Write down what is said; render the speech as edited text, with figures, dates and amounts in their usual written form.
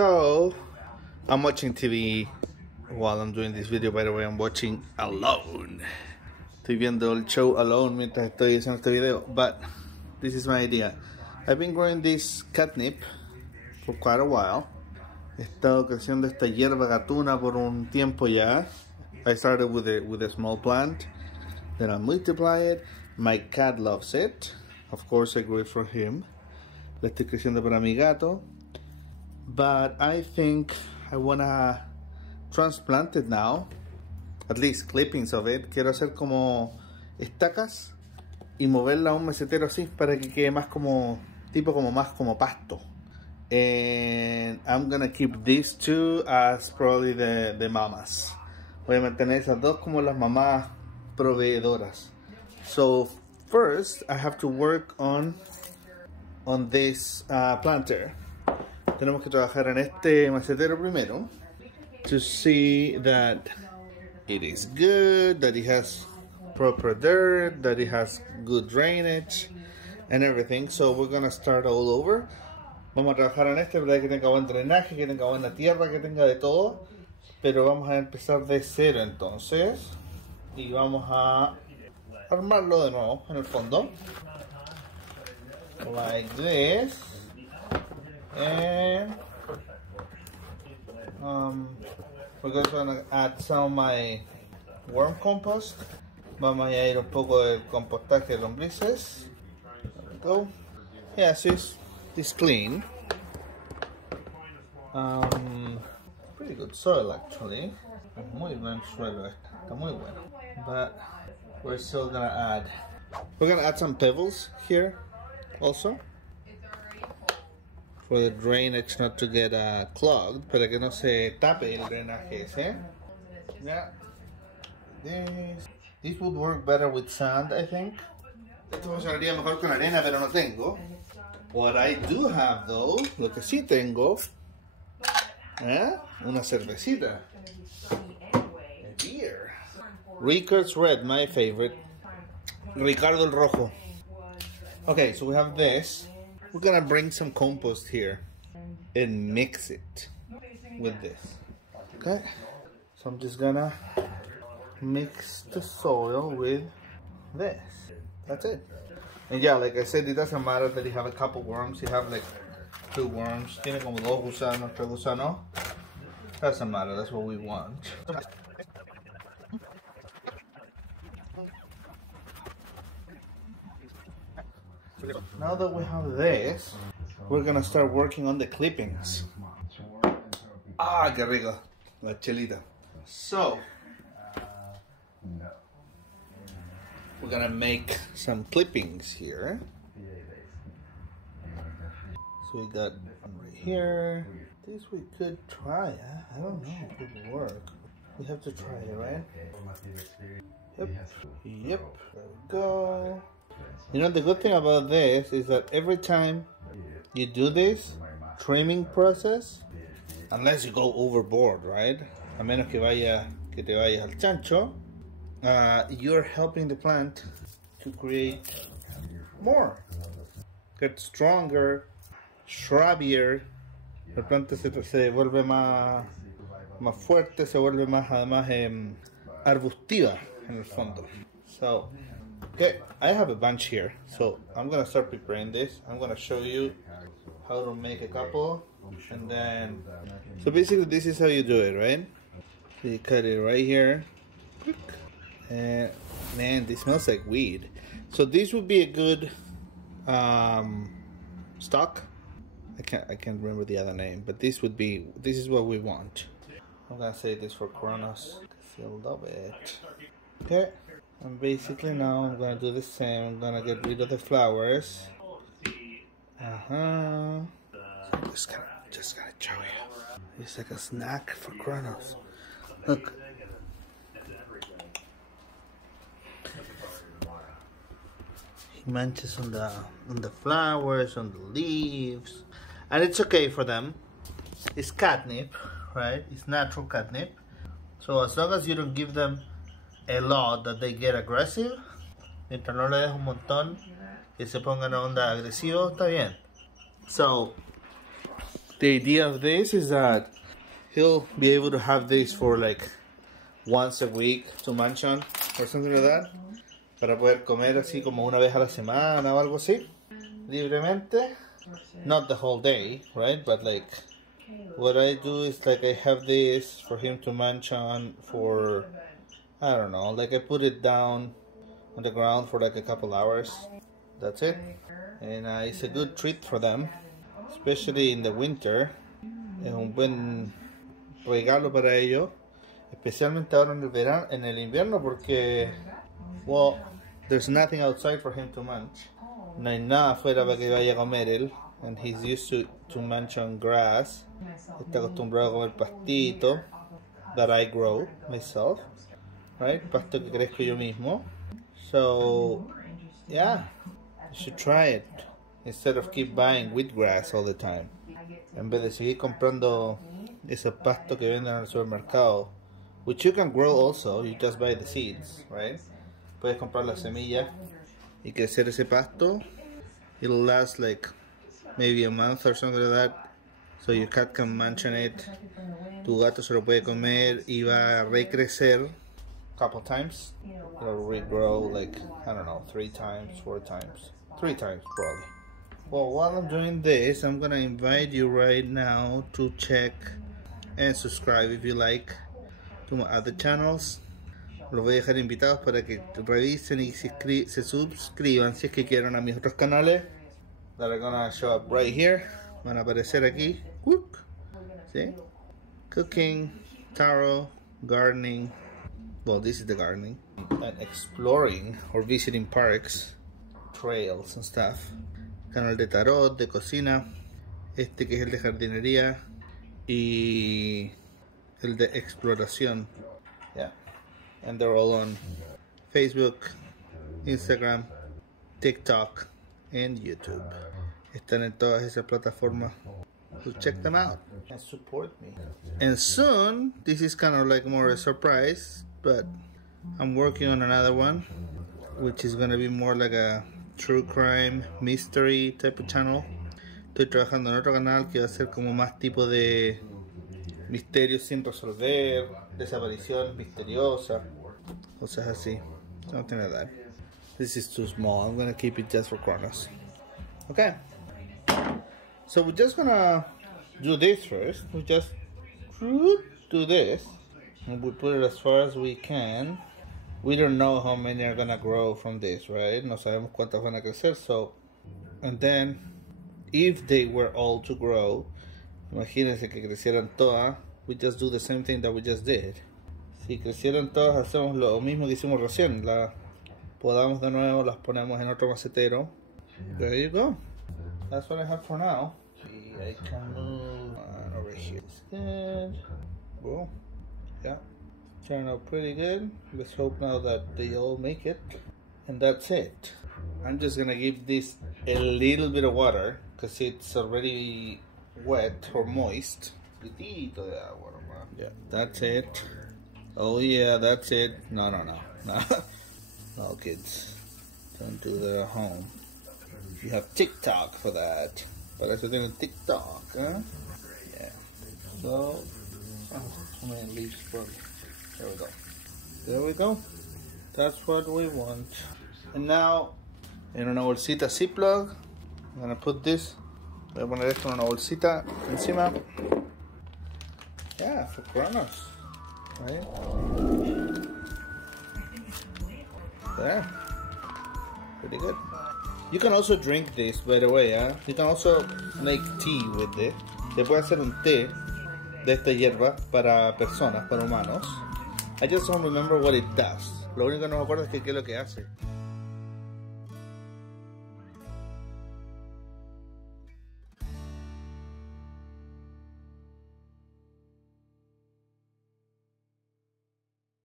So, I'm watching TV while I'm doing this video. By the way, I'm watching Alone. Estoy viendo el show Alone mientras estoy haciendo este video. But this is my idea. I've been growing this catnip for quite a while. He estado creciendo esta hierba gatuna por un tiempo ya. I started with a small plant. Then I multiply it. My cat loves it. Of course, I grew it for him. La estoy creciendo para mi gato. But I think I wanna transplant it now. At least clippings of it. Quiero hacer como estacas y moverla a un macetero así para que quede más como tipo como más como pasto. And I'm gonna keep these two as probably the mamas. Voy a mantener esas dos como las mamás proveedoras. So first I have to work on this planter. Tenemos que trabajar en este macetero primero to see that it is good, that it has proper dirt, that it has good drainage and everything. So we're gonna start all over. Vamos a trabajar en este, verdad, que tenga buen drenaje, que tenga buena tierra, que tenga de todo. Pero vamos a empezar de cero entonces. Y vamos a armarlo de nuevo en el fondo. Like this. And we're just gonna add some of my worm compost. Vamos a añadir un poco del compostaje de lombrices. There we go. Yeah, so it's clean. Pretty good soil actually. Muy buen suelo este. Está muy bueno. But we're still gonna add some pebbles here also. For the drainage not to get clogged, para que no se tape el drenaje ese. Yeah. This would work better with sand, I think. Esto funcionaría mejor con arena, pero no tengo. What I do have though, lo que sí tengo, una cervecita. A beer. Rickard's Red, my favorite. Ricardo el Rojo. Okay, so we have this. We're gonna bring some compost here and mix it with this. Okay, so I'm just gonna mix the soil with this. That's it. And yeah, like I said, it doesn't matter that you have a couple worms. You have like 2 worms. Tiene como 2 gusanos, 3 gusanos. Doesn't matter. That's what we want. Now that we have this, we're gonna start working on the clippings. Ah, qué rico, la chelita. So, we're gonna make some clippings here. So we got one right here. This we could try. I don't know if it would work. We have to try it, right? Yep. There we go. You know, the good thing about this is that every time you do this trimming process, unless you go overboard, right? A menos que te vayas al chancho, you're helping the plant to create more, get stronger, shrubbier. La planta se vuelve más fuerte, se vuelve más además arbustiva en el fondo. So, okay, I have a bunch here, so I'm gonna start preparing this. I'm gonna show you how to make a couple, and then, so basically this is how you do it, right? So you cut it right here, and man, this smells like weed. So this would be a good stalk. I can't remember the other name, but this is what we want. I'm gonna say this for Kronos, because he'll love it. Okay. And basically now I'm gonna do the same. I'm gonna get rid of the flowers. So just gonna show you. It's like a snack for Kronos. Look. He munches on the flowers, on the leaves, and it's okay for them. It's catnip, right? It's natural catnip. So as long as you don't give them a lot that they get aggressive, mientras no le des un montón que se pongan a onda agresivo, está bien. So The idea of this is that he'll be able to have this for like once a week to munch on or something like that, para poder comer así como una vez a la semana o algo así, libremente. Not the whole day, right? But like what I do is like I have this for him to munch on for, I don't know, like I put it down on the ground for like a couple hours. That's it. And it's a good treat for them, especially in the winter. Es un buen regalo para ellos, especialmente ahora en el verano, en el invierno, porque, well, there's nothing outside for him to munch. No hay nada afuera para que vaya a comer él, and he's used to munch on grass. Está acostumbrado a comer pastito that I grow myself, right? Pasto que crezco yo mismo. So, yeah, you should try it instead of keep buying wheatgrass all the time. En vez de seguir comprando esos pastos que venden en el supermercado, which you can grow also, you just buy the seeds, right? Puedes comprar la semilla y crecer ese pasto. It'll last like maybe a month or something like that, so your cat can munch on it. Tu gato se lo puede comer y va a recrecer a couple times. It'll regrow like, I don't know, 3 times, 4 times, 3 times probably. Well, while I'm doing this, I'm gonna invite you right now to check and subscribe if you like to my other channels. Los voy a dejar invitados para que revisen y se suscriban si es que quieren a mis otros canales. That are gonna show up right here. Van a aparecer aquí. Whoop. See? Cooking, tarot, gardening. Well, this is the gardening. And exploring or visiting parks, trails and stuff. Canal de tarot, de cocina. Este que es el de jardinería. Y el de exploración. Yeah. And they're all on Facebook, Instagram, TikTok, and YouTube. Están en todas esas plataformas. So check them out and support me. And soon, this is kind of like more a surprise, but I'm working on another one, which is gonna be more like a true crime mystery type of channel. Estoy trabajando en otro canal que va a ser como más tipo de misterios sin resolver, desaparición misteriosa, cosas así, something like that. This is too small. I'm gonna keep it just for corners. Okay, so we're just gonna do this first. We just do this and we put it as far as we can. We don't know how many are gonna grow from this, right? No sabemos cuántas van a crecer. So, and then if they were all to grow, imagínense que crecieran todas, we just do the same thing that we just did. Si crecieran todas, hacemos lo mismo que hicimos recién. Las podamos de nuevo, las ponemos en otro macetero. There you go. That's what I have for now. I can move on over here. It's good. Well, yeah. Turned out pretty good. Let's hope now that they all make it. And that's it. I'm just gonna give this a little bit of water because it's already wet or moist. Yeah, that's it. Oh yeah, that's it. No. No, kids, don't do that at home. You have TikTok for that. Para eso tienen TikTok, huh? Yeah. So, how many leaves for? There we go. There we go. That's what we want. And now, en una bolsita Ziploc, I'm gonna put this. Voy a poner esto en una bolsita encima. Yeah, for Kronos, right? There. Pretty good. You can also drink this, by the way, ¿eh? You can also make tea with it. Se puede hacer un té de esta hierba para personas, para humanos. I just don't remember what it does. Lo único que no me acuerdo es que qué es lo que hace.